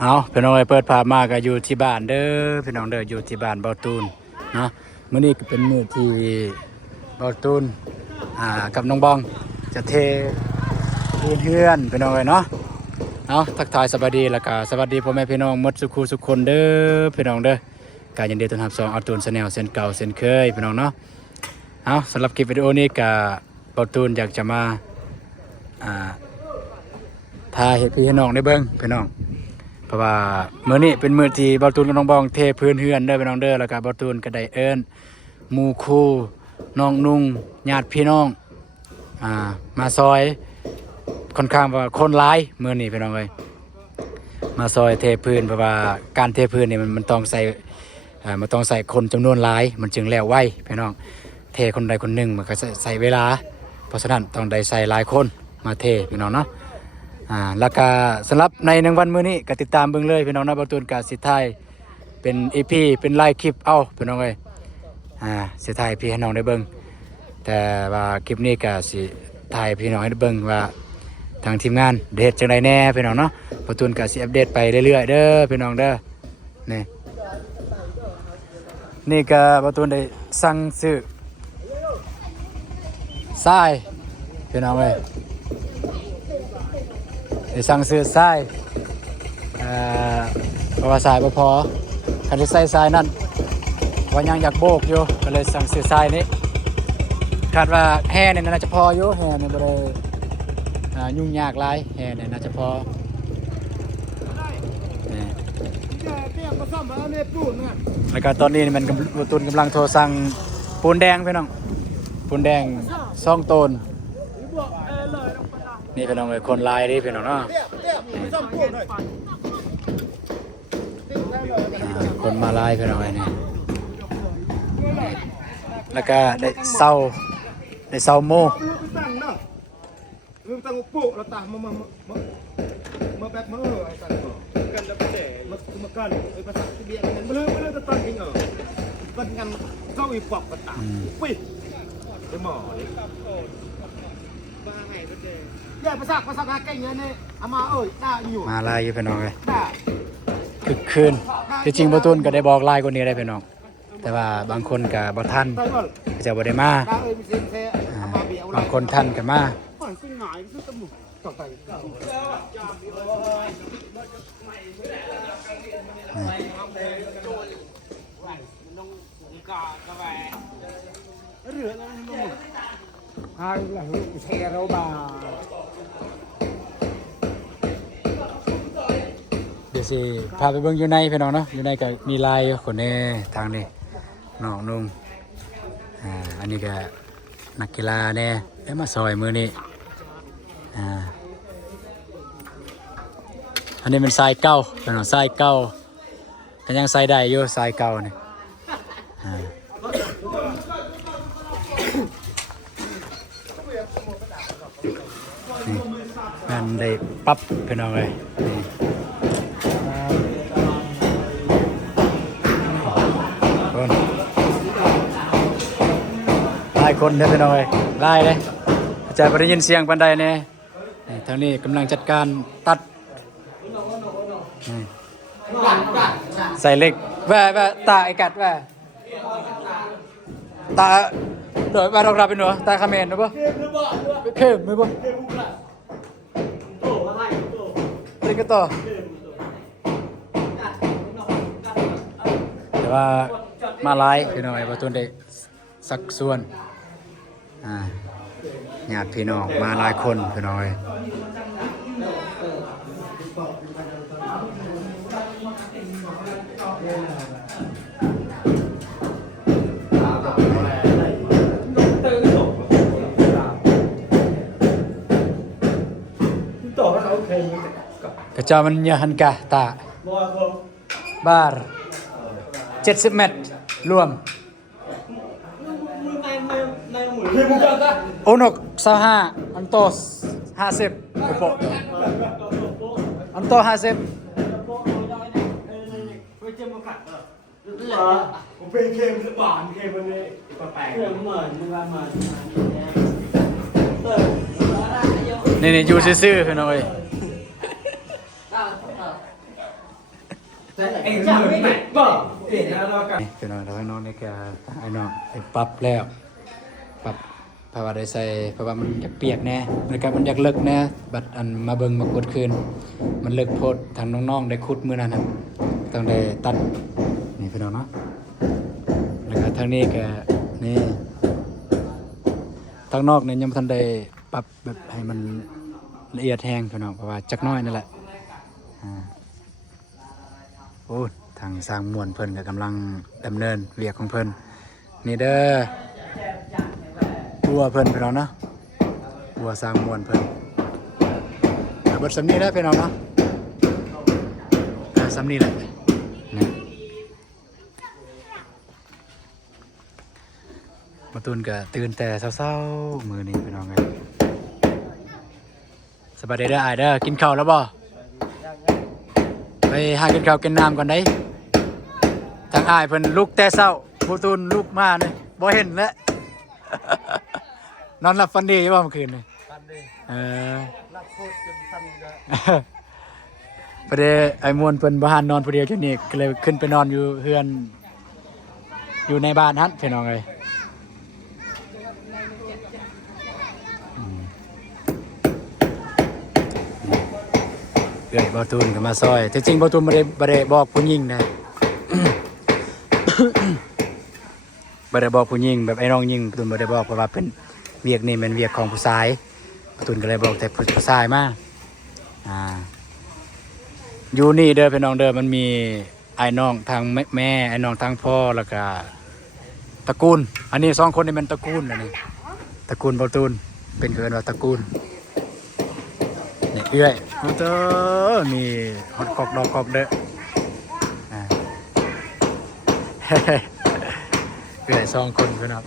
เอาพี่น้องเปิดภาพมาก็อยู่ที่บ้านเด้อพี่น้องเด้ออยู่ที่บ้านเบาตูนเนาะมื้อนี้ก็เป็นมื้อที่เบาตูนกับน้องบองจะเทเฮือนพี่น้องเนาะเอาทักทายสวัสดีแล้วก็สวัสดีพ่อแม่พี่น้องหมดสุขสุขคนเด้อพี่น้องเด้อการยินดีต้อนรับ2เอาตูนชาแนลเส้นเก่าเส้นเคยพี่น้องเนาะเอาสำหรับคลิปวิดีโอนี้ก็เบาตูนอยากจะมาถ่ายให้พี่น้องได้เบิ่งพี่น้องเพราะว่ามื้อนี้เป็นมื้อที่เบาตูนกับน้องบองเทพื้นเฮือนเด้อพี่น้องเด้อแล้วก็เบาตูนก็ได้เอิ้นหมู่คู่น้องนุ่งญาติพี่น้องมาซอยค่อนข้างว่าคนหลายมื้อนี้พี่น้องเอ้ยมาซอยเทพื้นเพราะว่าการเทพื้นนี่มันต้องใส่มันต้องใส่คนจำนวนหลายมันจึงแล้วไวพี่น้องเทคนใดคนหนึ่งมันก็ใส่เวลาเพราะฉะนั้นต้องได้ใส่หลายคนมาเทพี่น้องเนาะแล้วก็สำหรับใน1วันมื้อนี้ก็ติดตามเบิ่งเลยพี่น้องนะเบาตูนก็สิถ่ายเป็น EP เป็นไลฟ์คลิปเอาพี่น้องเอ้ยสิถ่ายพี่ให้น้องได้เบิ่งแต่ว่าคลิปนี้ก็สิถ่ายพี่น้องให้ได้เบิ่งว่าทางทีมงานเฮ็ดจังไดแน่พี่น้องเนาะเบาตูนก็สิอัปเดตไปเรื่อยๆเด้อพี่น้องเด้อนี่ก็เบาตูนได้สั่งซื้อทรายพี่น้องเอ้ยได้สั่งซื้อทรายเพราะว่าทรายบ่พอคันที่ใส่ทรายนั่นว่ายังอยากโบกอยู่ก็เลยสั่งซื้อทรายนี้คาดว่าแห่เนี่ยน่าจะพออยู่แห่เนี่ยบ่ได้ยุ่งยากหลายแห่เนี่ยน่าจะพอนี่แล้วก็ตอนนี้มันตุนกำลังโทรสั่งปูนแดงพี่น้องปูนแดง2 ต้นนี่พี่น้องเอ้ยคนลายดิพี่น้องเนาะคนมาลายพี่น้องเอ้ยนี่แล้วก็ได้เสาโมตั้งปุ๊เราตามมาแบบมือไอ้สันกันแล้วแต่มากันไอ้ภาษาที่เบียมันไม่เลือกตั้งจริงเหรอเป็นงานเข้าอีปอกกระตาปิ๊บไปหมอเลยย่าภาษาใกล้เงี้ยเนี่ยอามาได้อยู่มาลายอยู่พี่น้องเลยคึกคืนที่จริงประตูนก็ได้บอกลายคนนี้ได้พี่น้องแต่ว่าบางคนกับบ่ทันจะบ่ได้มาบางคนทันกันมาเดี๋ยวสิพาไปเบิ่งอยู่ในพี่น้องเนาะอยู่ในก็มีลายคนนี้ทางนี้น้องนุ่งอันนี้ก็นักกีฬาแน่ได้มาซอยมือนี้อันนี้เป็นทรายเก่าเป็นทรายเก่าแต่ยังใส่ได้อยู่ทรายเก่านี่นั่นได้ปั๊บพี่น้องเลยหลายคนเนี่ยพี่น้องเลยไล่เลยอาจารย์ได้ยินเสียงปันใดเนี่ยทางนี้กำลังจัดการตัดใส่เหล็กแว่ตาไอกัดแว่ตาโดยมาเรารับเป็นหนูตาคาเมนหรือเปล่าเข้มไม่บ่นี่ก็ต่อแต่ว่ามาไล่พี่น้องประตูเด็กสักส่วนญาติพี่น้องมาหลายคนพี่น้องกระเจ้ามันยาหันกะตาบาร์70 เมตรรวมโอนก25อันโต50กุโปอันโต50ผมเป็นเค็มหรือหวานเค็มมันเลยแปลกเหมือนนี่อยู่ซื่อๆพี่น้อย ไอ้จับไม่ได้บอกเปลี่ยนแล้วเรากัน พี่น้องเราให้น้องนี่ก็ไอ้น้องไอ้ปรับแล้วปรับเพราะว่าได้ใส่เพราะว่ามันอยากเปียกแน่แล้วก็มันอยากเลิกแน่บัดอันมาเบิ่งมากดคืนมันเลิกโพดทางน้องๆได้ขุดมื้อนั้นครับต้องได้ตัดนี่พี่น้องเนาะแล้วก็ทางนี้ก็นี่ทางนอกเนี่ยยังบ่ทันได้ปรับแบบให้มันละเอียดแห้งพี่น้องเพราะว่าจักหน้อยนั่นแหละโอ้ทางสร้างมวลเพิ่นก็กำลังดำเนินเวียกของเพิ่นนี่เด้อบัวเพิ่นพี่น้องเนาะบัวสร้างมวลเพิ่นเบิดสำนี้แล้วพี่น้องเนาะสำนี้แหละนี่มาตูนก็ตื่นแต่เช้าๆมื้อนี้พี่น้องเอ้ยสบายดีเด้ออ้ายเด้อกินข้าวแล้วบ่ไปหากินข้าวกินน้ำก่อนได้ทางอ้ายเพิ่นลุกแต่เช้าผู้ตูนลุกมาเนี่ยบ่เห็นแล้ว นอนหลับฝันดีอยู่บ่เมื่อคืนนี่ ปันดิ รั กโคตรจนทำเลย ประเดี๋ยวไอ้มวนเพิ่นบ่หันนอนผู้เดียวจังนี้ก็เลยขึ้นไปนอนอยู่เฮือนอยู่ในบ้านฮั่นพี่น้องเอ้ยเอ้ยบ่ตูนก็มาซอยที่จริงบ่ตูนบ่ได้บอกผู้หญิงนะ บ่ได้บอกผู้หญิงแบบไอ้น้องหญิงตูนบ่ได้บอกเพราะว่าเป็นเวียกนี่เป็นเวียกของผู้ชายตูนก็เลยบอกแต่ผู้ชายมาอยู่นี่เด้อพี่น้องเด้อมันมีไอ้น้องทางแม่ไอ้น้องทางพ่อแล้วก็ตระกูลอันนี้2คนนี่มันตระกูลอันนี้ตระกูลบ่ตูนเป็นเกินว่าตระกูลนี่เอื้อยโอ้เด้อมีฮอดกอกดอกกอกเด้อเอื้อย2คนพี่น้อง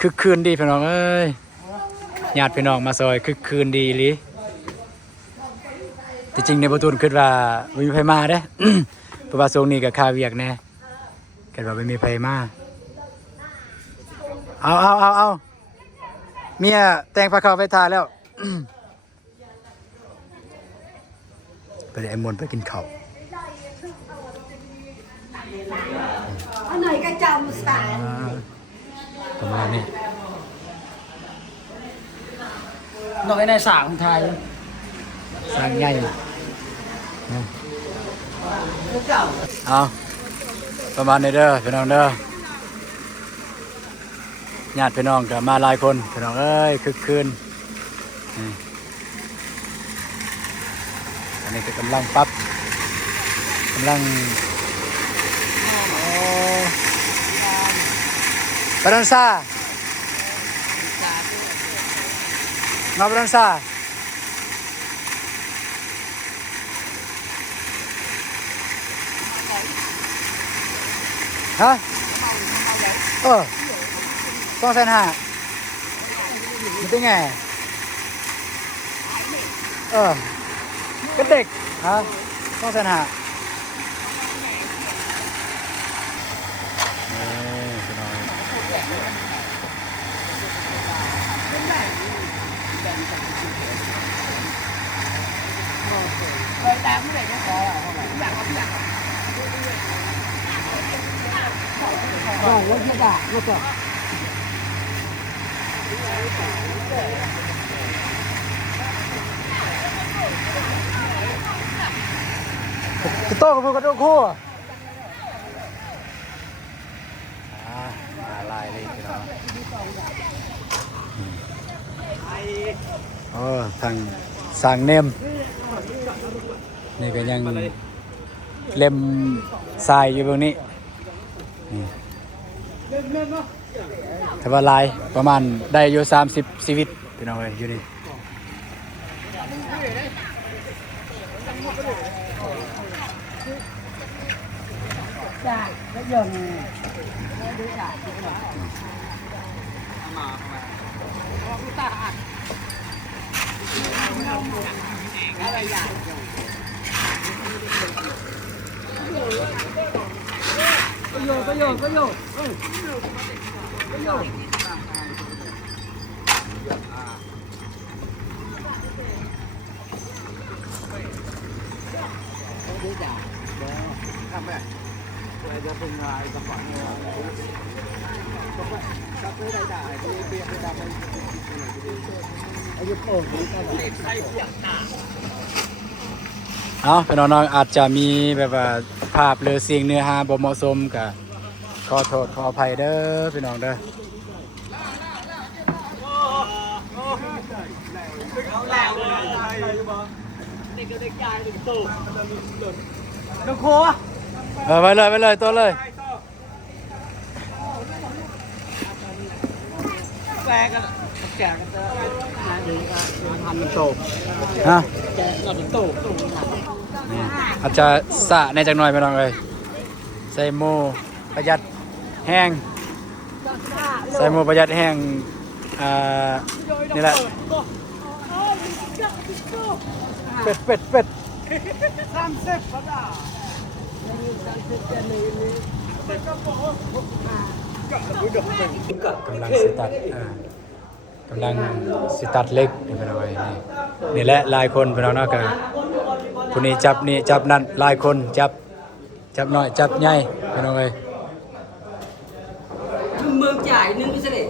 คึกคืนดีพี่น้องเอ้ยญาติพี่น้องมาซอยคึกคืนดีลิที่จริงในประตูนคิดว่าไม่มีไผมาเด้ เพราะว่าช่วงนี้ก็ค่าเวียกแน่คิดว่าไม่มีไผมาเอาเมียแต่งผ้าขาวไปทาแล้ว ไปไอ้มนต์ไปกินข้าวอันไหนก็จำสาย ประมาณนี้ นอกในสางไทย สร้างง่ายเอาประมาณนี้เด้อพี่น้องเด้อญาติพี่น้องก็มาหลายคนพี่น้องเอ้ยคึกคืนอันนี้ก็กำลังปรับกำลังบรันซามาบรันซาฮะ250,000มันเป็นไงก็เด็กฮะ250,000เลยตามเมื่อไหร่จะขออยากเอาอยากเอารถเยอะอ่ะรถอ่ะกระโต้กับพวกกระโต้คู่ลายเลยพี่น้องโอ้ทางสั่งเนมนี่ก็ยังเล่มทรายอยู่ตรงนี้แต่ว่าลายประมาณได้อยู่30ชีวิตพี่น้องเอ้ยอยู่นี่จ้าแล้วยังอะไรอย่างประโยชน์ จะเป็นงานกระป๋องก็ไม่ได้ด่าที่เบียร์ไม่ได้ไปอายุโป่งนี่ก็แบบใส่เปียกตา เอาพี่น้องๆอาจจะมีแบบว่าภาพหรือสิ่งเนื้อหาบ่เหมาะสมก็ขอโทษขออภัยเด้อพี่น้องเด้อ เอาแล้วเด็กก็เด็กยายเด็กโตน้องโค ไปเลยตัวเลย แกกันแกกันเจอหาดูกันมันทำมันโต ฮะ แกเราเป็นโต อาจจะสะในจักหน่อยพี่น้องเอ้ยใส่หมูประหยัดแห้งใส่หมูประหยัดแห้งนี่แหละเป็ด 30ก็ได้กำลังสิตัดเล็กนี่พี่น้องเอ้ยนี่แหละหลายคนพี่น้องเนาะก็ผู้นี้จับนี่จับนั่นหลายคนจับน้อยจับใหญ่พี่น้องเอ้ย เมืองจ่ายนึงไม่ใช่เลย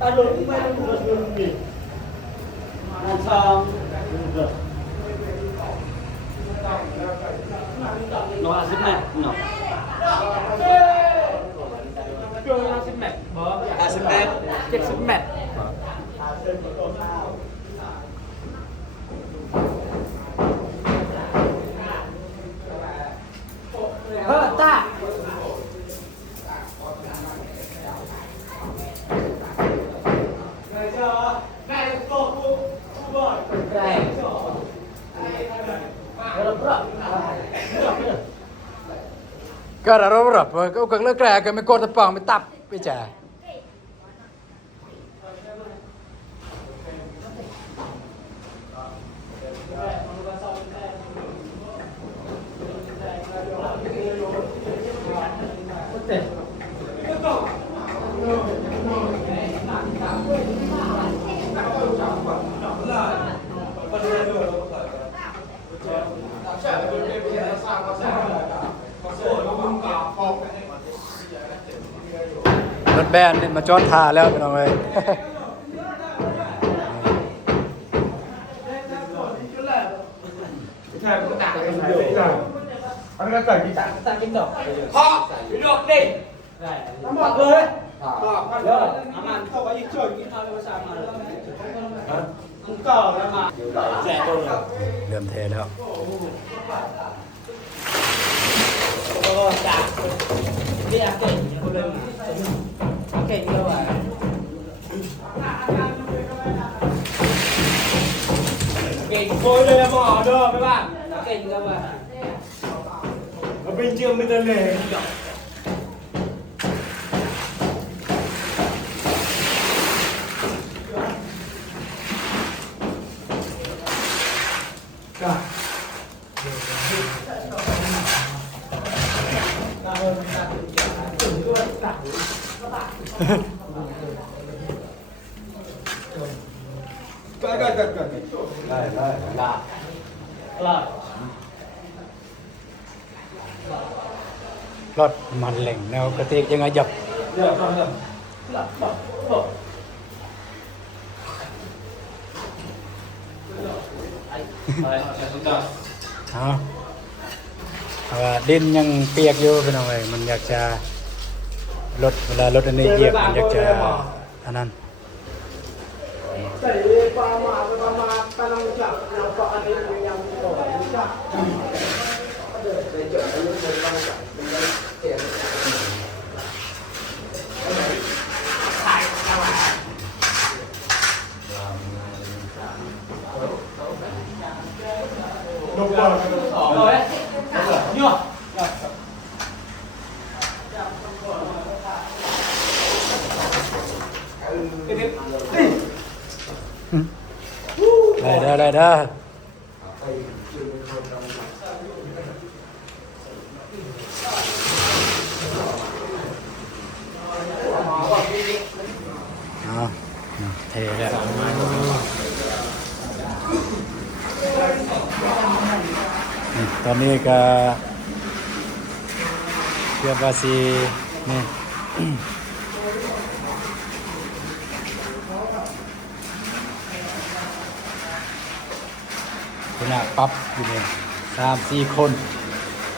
ตาลุงไม่ต้องลุงดิมันทองน้อยสิบแม่เนาะสิบแม่สิบแม่70 แม่ตาก็รับก็เลิกแกก็ไม่กดตะปองไม่ตับไปจ่าแบนนี่มาจอดท่าแล้วพี่น้องเอ้ย อันนั้นต่างกี่ต่าง ตากินดอกพอดอกดิได้น้ำมันเลยเลิศน้ำมันเข้าไปยิ่งช่วยกินข้าวในภาษามาคุณก่อแล้วมาแจกตัว เริ่มเทแล้ว โอ้จ้าเรียกเก่งคนเลยเก่งเยอะว่ะเก่งโคตรเลยหมอเด้อไม่ว่าเก่งเยอะว่ะมันเป็นเชื่อมไม่ได้เลยรถมันเหล่งแนวกระติกยังไงหยับเอาว่าดินยังเปียกอยู่พี่น้องเอ้ยมันอยากจะเวลารถอันนี้เหยียบมันอยากจะอันนั้น ใส่ปลาหมาปลาลังจับเราก็อันนี้ยังต่อจับลูกบอล เลยเยอะได้เทแล้ว ตอนนี้ก็เกือบว่าสินี่ ขณะปรับอยู่นี่3-4 คน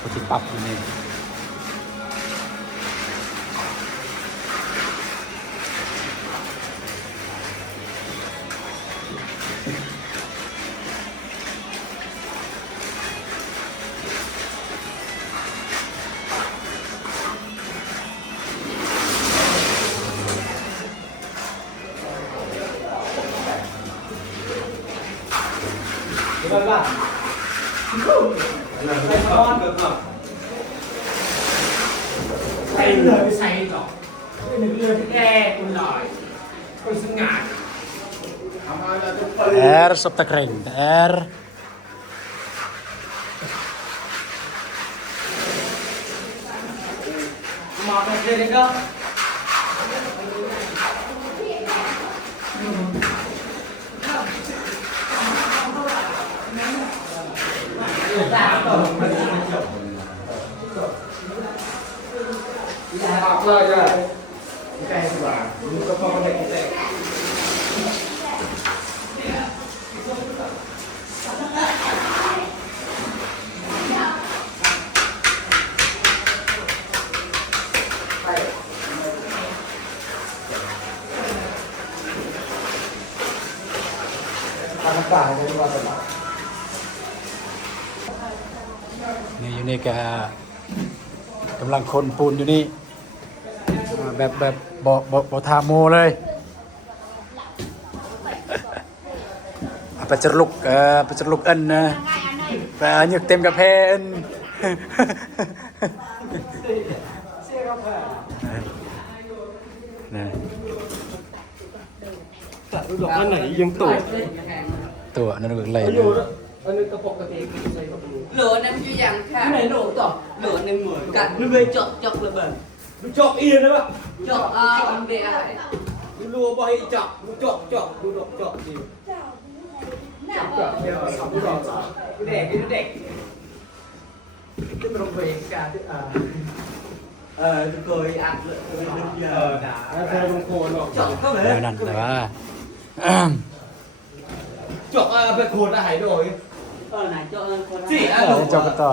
ก็สิปรับอยู่นี่ใส่เรือไปใส่ต่อเป็นเรือที่แก่คุณหน่อยคนสง่า Stop the crane R มาเป็นเรือก็ นี่อยู่นี่ก็กำลังคนปูนอยู่นี่แบบบ่ทาโมเลยไปจรลุกไปจรลุกอันนะไปยึกเต็มกระเพนนี่ ดอกอันไหนยังตก ตัวนั่นก็อะไร อันนี้กระปกกระเทงใส่กระปุก lửa nem chưa dặnค่ะไหนหนูต่อlửa nemเหมือนกันเบยchọc là bền ดูจอกเอียนนะปะ chọc ông bè lại ดูรัวบอยจอกดูจอกดูดอกจอกดิจอกเดียวสองดอกเด็กเด็กที่มันลงไปการที่cười ăn lửa giờ แค่ลงโคนหรอก chọc có แล้ว vẻ นั่นแต่ว่า จอกไปโคนหายโดย này cho ơn con จีอ่ะ จบกันต่อ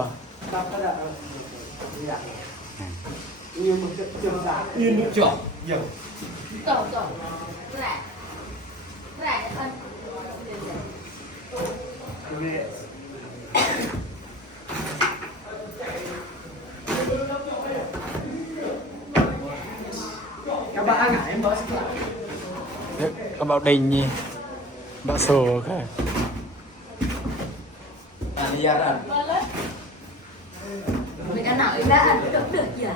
ยืนจอกเยี่ยม tổ lại thân các bạn ngại em mới có bảo đình gì bảo sổ cái đi ra rồi người ta nói ra ăn cũng được gì à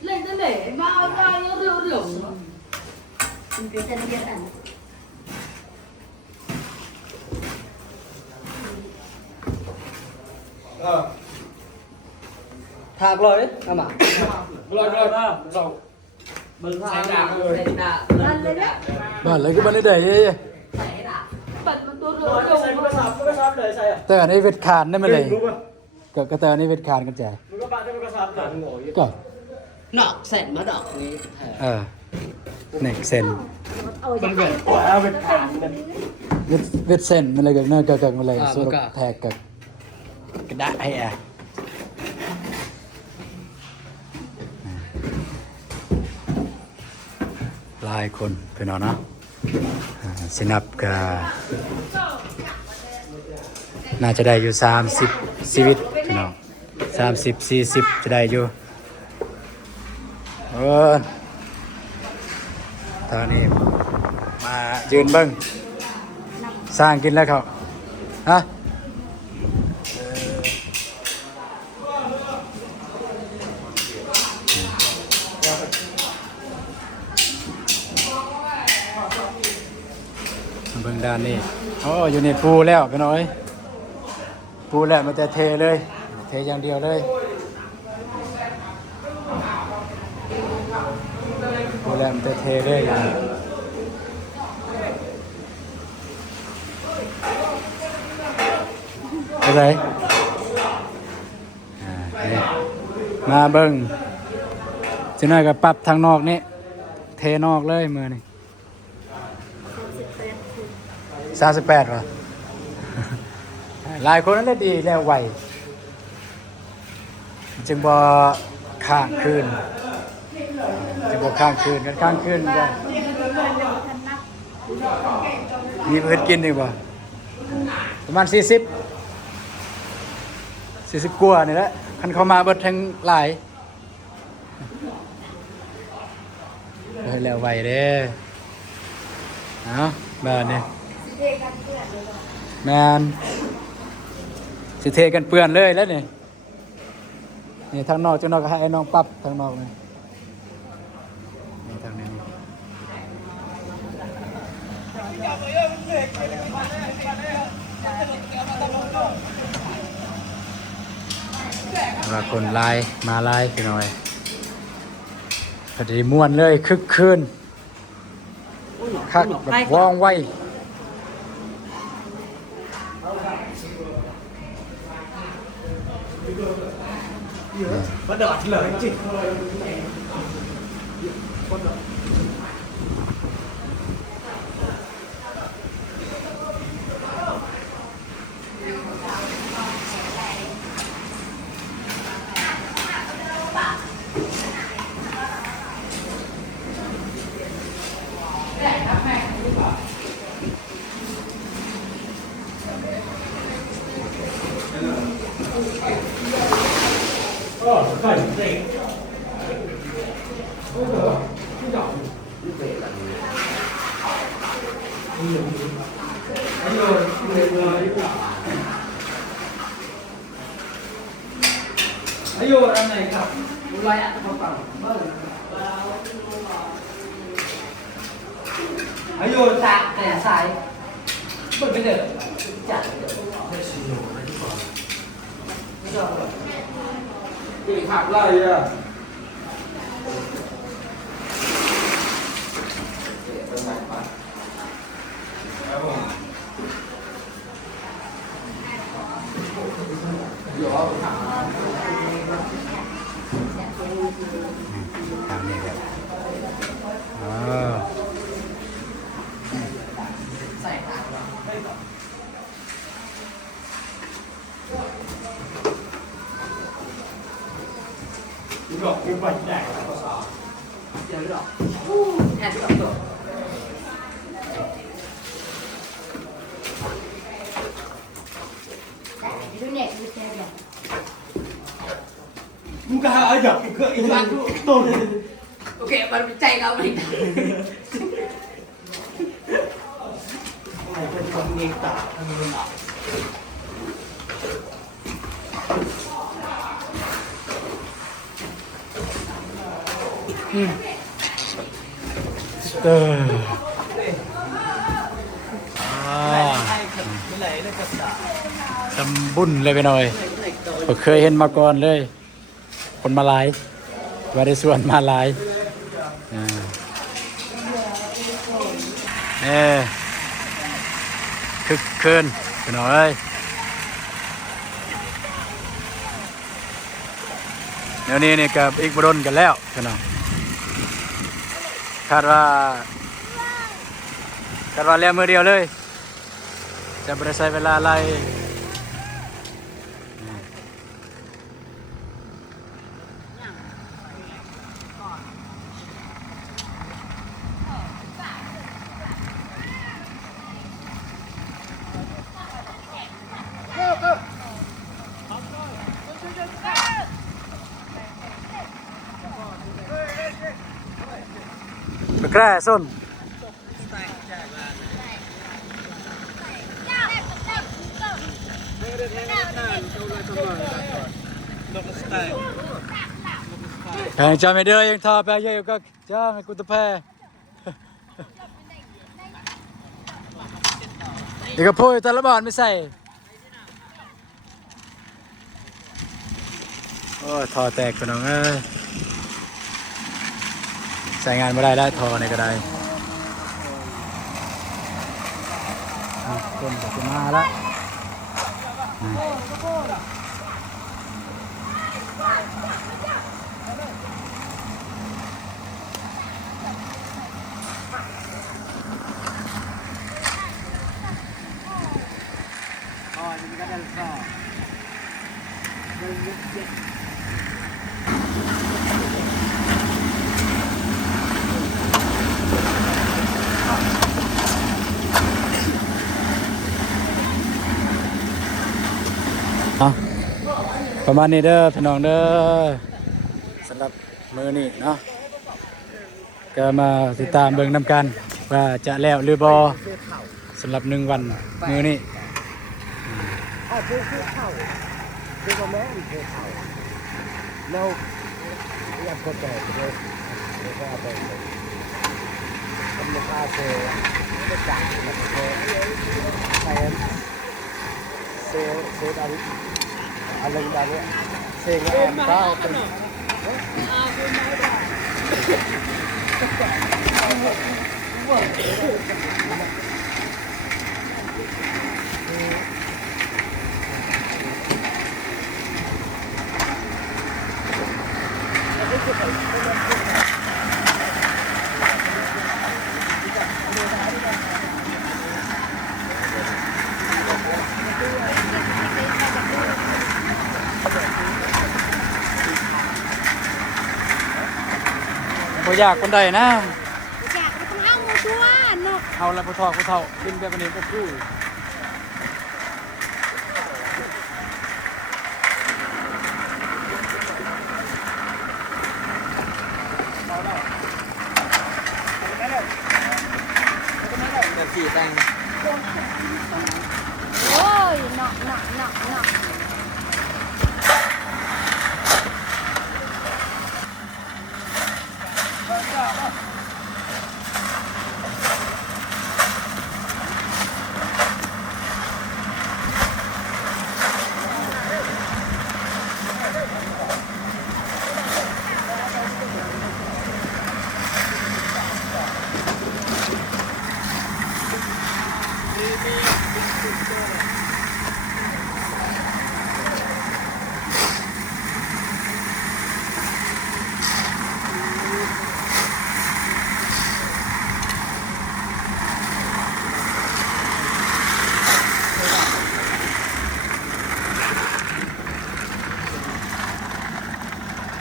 lên tới để bao ra nó rượu người ta biết ăn thạc rồi đấy em ạ rồi rồi bừng sai đạp lên đạp bảo lấy cái bên đây đấy bật một tô rồi rượu cái sáp đời xây à แต่อันนี้เวทคานได้ไหมเลยก็แต่อันนี้เวทคานกันแจ มึงก็ปาได้มึงก็ซับหลังหัว ก็ nọ sẹn mà đỏ nghĩ เนี่ยเซน มันเกิดปล่อยเอาเป็นฐานกัน เวทเซนมันเลยกับเนื้อกับมันเลยส่วนแทกกับกระดาษให้หลายคนเป็นเอาเนาะสินับก็น่าจะได้อยู่30ชีวิตพี่น้อง30-40จะได้อยู่ตอนนี้มายืนเบิ้งสร้างกินแล้วเขาฮะเบิ้งด้านนี้โอ้อยู่ในปูแล้วพี่น้อยปูแล้วมันจะเทเลยเทอย่างเดียวเลยปูแล้วมันจะเทเลยอะไร มาเบิ่งจังหน่อยก็ปรับทางนอกนี่เทนอกเลยมื้อนี่38ว่ะ หลายคนนั่นแหละดีแล้วไวจึงบ่ข้างคืนจึงบ่ข้างคืนกันข้างคืนก็มีเพิ่นกินอีกบ่ประมาณ40กว่านี่แหละคันเข้ามาเบิดทั้งหลายเฮ้ยแล้วไวเด้เอาแบบนี้แม่นสิเทกันเปื้อนเลยแล้วนี่นี่ทางนอกจังนอกก็ให้ไอ้น้องปรับทางนอกนี่นี่ทางนี้ว่าคนลายมาลายพี่น้อยพอดีม่วนเลยคึกคืนคักแบบว่องไวมาดอดเลยจริงอายุอันไหนครับไว้อะเขาเป่าอายุตาแต่สายเปิดไปเด้อจัดปีขับไล่อะทางนี้ครับดอกเป็นใบแดงเดี๋ยวหรอกแอนกับตัว มึงก็หาอยากเกิดอีกแล้วต้น โอเคมันใจเราไม่ได้ เป็นคนเงยตาทำเป็นหลับสมบุญเลยไปหน่อยผมเคยเห็นมาก่อนเลย คนมาหลายว่าได้ส่วนมาหลายคึกคืนไปหน่อยเดี๋ยวนี้นี่กับอีกบดนกันแล้วพี่น้องคาดว่าแล้วมือเดียวเลยจะบริใช้เวลาอะไรแกล้ส้นจะไม่เดินยังทอไปเยอะก็จ้าไม่กุตแพเดี๋ยวก็พูดตลบอนไม่ใส่โอ้ทอแตกกันน้องเอ้ยใส่งานไม่ได้ทอในก็ได้คนจะมาแล้ว ประมาณนี้เด้อพี่น้องเด้อสำหรับมื้อนี้เนาะก็มาติดตามเบิ่งนำกันว่าจะแล้วหรือบ่สำหรับ1วันมื้อนี้ เอาเพื่อเข้าคือว่าแม่เพื่อเข้าแล้วอยากกดแต่เลยก็เอาไปทำลูกค้าเซลล์ไม่จ่ายแล้วก็ใช้เซลล์อะไรแบบนี้เซลล์งานก็เป็นบ่อยากคนใดนะ อยากไปต้องเอาหมูตัวเนาะ เอาละผู้เฒ่ากินแบบนี้ก็คือขี่แต่ง โอ้ยเนาะเนาะเนาะเนาะ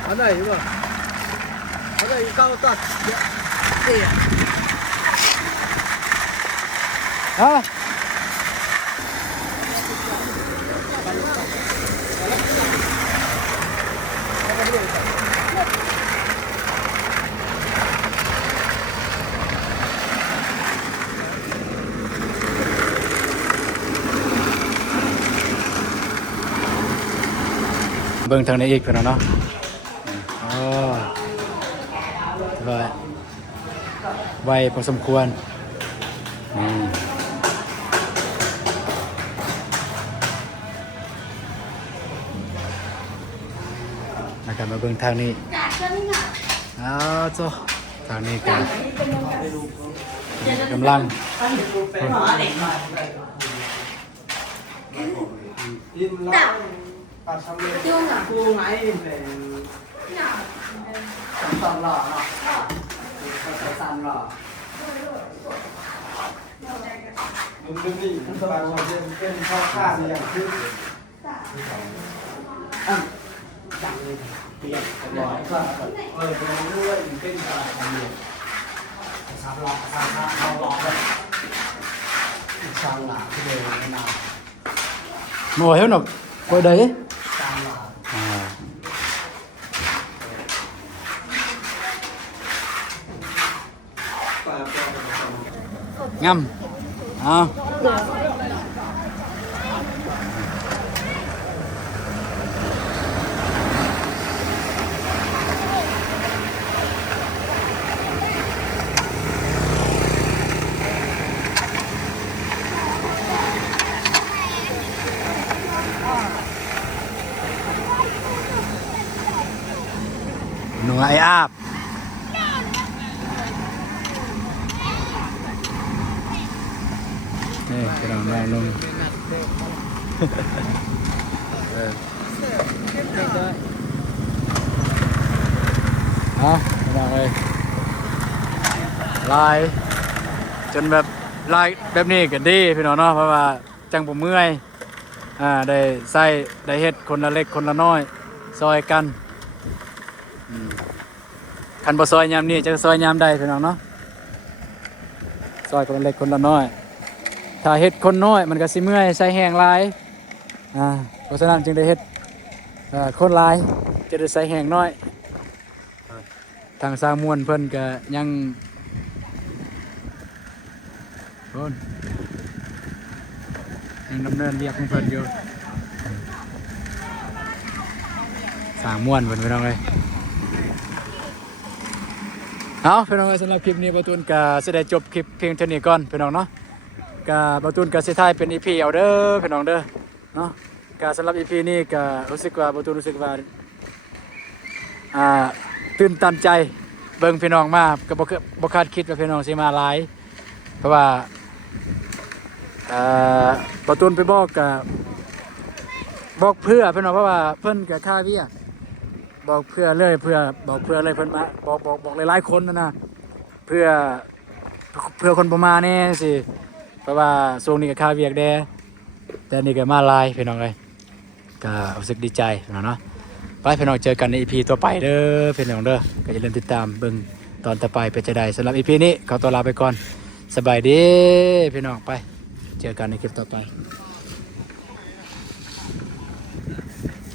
อันไหนวะอันไหนเก้าตัดเสีย ฮะเบิ่งทางนี้อีกเพิ่นเนาะอ๋อว่าไวพอสมควรนะครับมาเบิ่งทางนี้อ้าวโจ้ทางนี้กันกำลัง tiêu ngả กูไงเป็นสองหล่อเนาะสามหล่อมึงนี่มันสบายกว่าเป็นข้าวข้าอย่างที่จังเลยเปลี่ยนหล่อก็เป็นเรื่องเป็นอะไรเนี่ยสามหล่อหล่อเลยสามหล่อที่เลยนะ Mùa hiếu nộp coi đấy ngâm Nungay ap. Nih, kira nung. Hả? Các bạn ơi. ลายจนแบบลายแบบนี้ก็ดีพี่น้องเนาะเพราะว่าจังบ่เมื่อยได้ใส่ได้เฮ็ดคนละเล็กคนละน้อยซอยกันคันบ่ซอยยามนี้จะซอยยามใดพี่น้องเนาะซอยคนละเล็กคนละน้อยถ้าเฮ็ดคนน้อยมันก็สิเมื่อยใส่แห้งหลายเพราะฉะนั้นจึงได้เฮ็ด คนหลายจะได้ใส่แห้งน้อยทางสร้างมวลเพิ่นก็ยังเพิ่นยังดำเนินเรียกของเพิ่นอยู่สร้างมวลเพิ่นไปน้องเลยเอาพี่น้องสำหรับคลิปนี้บาตูนก็สิได้จบคลิปเพียงเท่านี้ก่อนพี่น้องเนาะก็บาตูนก็สิถ่ายเป็น EP เอาเด้อพี่น้องเด้อเนาะก็สำหรับ EP นี้ก็รู้สึกว่าบาตูนรู้สึกว่าตื่นตันใจเบิ่งพี่น้องมาก็บ่คาดคิดว่าพี่น้องสิมาหลายเพราะว่าบาตูนไปบอกบอกเพื่อพี่น้องเพราะว่าเพิ่นก็ค่าเวียบอกเพื่อเลยเพื่อบอกเพื่อเลยเพิ่นมาบอกหลายๆคนนะเพื่อคนประมาณนี้สิเพราะว่าช่วงนี้ก็ค่าเวียกแดแต่นี่ก็มาหลายพี่น้องเอ้ยก็รู้สึกดีใจเนาะไปพี่น้องเจอกันใน EP ต่อไปเด้อพี่น้องเด้อก็อย่าลืมติดตามเบิ่งตอนต่อไปเป็นจะได้สำหรับ EP นี้ขอตัวลาไปก่อนสบายดีพี่น้องไปเจอกันในคลิปต่อไป